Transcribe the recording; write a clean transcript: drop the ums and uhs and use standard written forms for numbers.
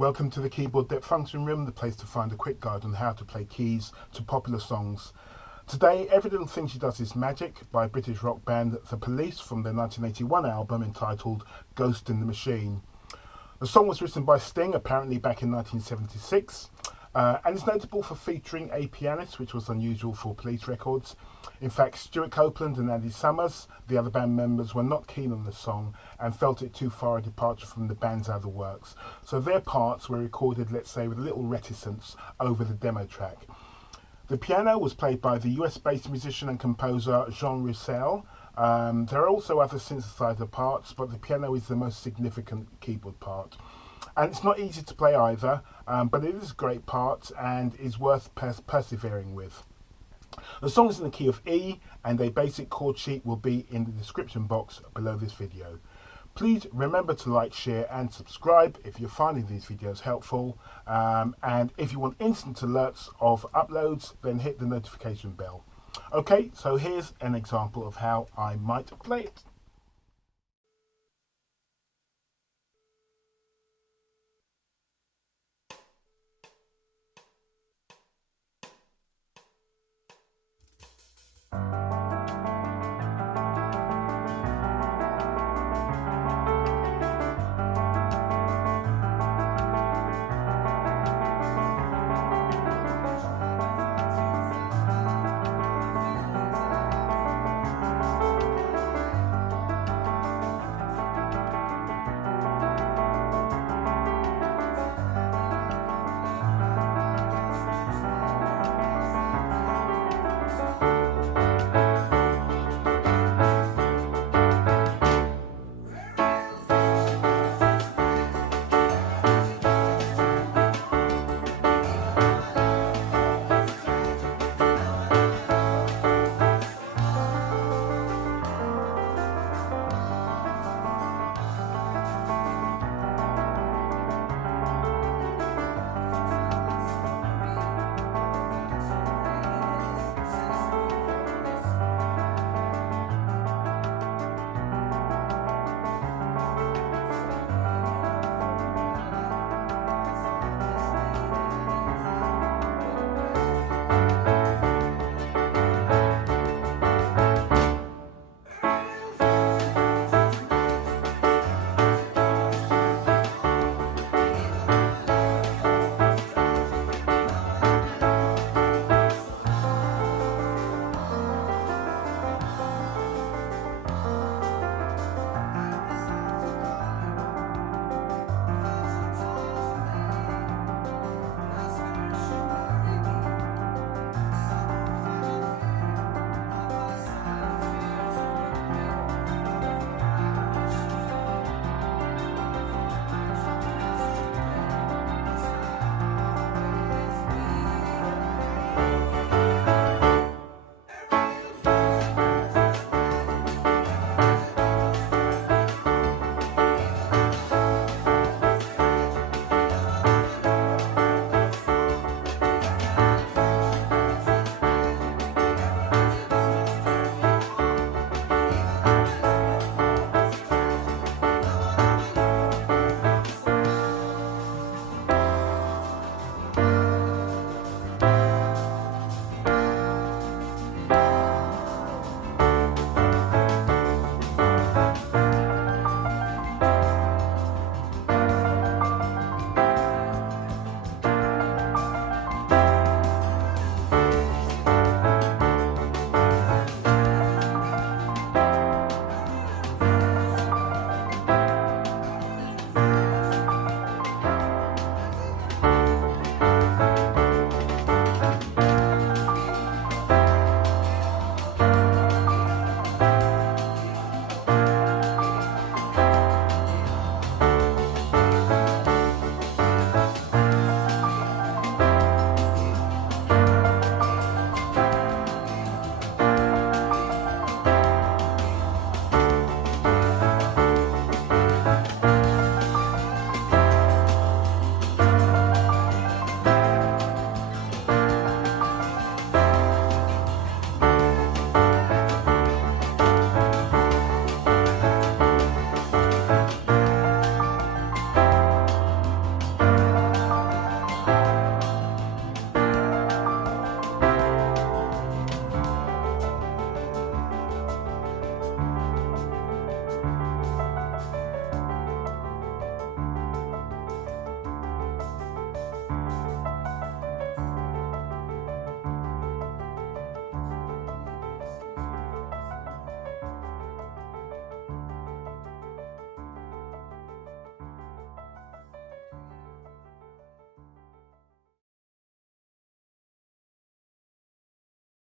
Welcome to the Keyboard Depth Function Room, the place to find a quick guide on how to play keys to popular songs. Today, Every Little Thing She Does Is Magic by British rock band The Police from their 1981 album entitled Ghost in the Machine. The song was written by Sting, apparently back in 1976, and is notable for featuring a pianist, which was unusual for Police records. In fact, Stuart Copeland and Andy Summers, the other band members, were not keen on the song and felt it too far a departure from the band's other works. So their parts were recorded, let's say, with a little reticence over the demo track. The piano was played by the US-based musician and composer Jean Roussel. There are also other synthesizer parts, but the piano is the most significant keyboard part. And it's not easy to play either, but it is a great part and is worth persevering with. The song is in the key of E, and a basic chord sheet will be in the description box below this video. Please remember to like, share and subscribe if you're finding these videos helpful. And if you want instant alerts of uploads, then hit the notification bell. Okay, so here's an example of how I might play it.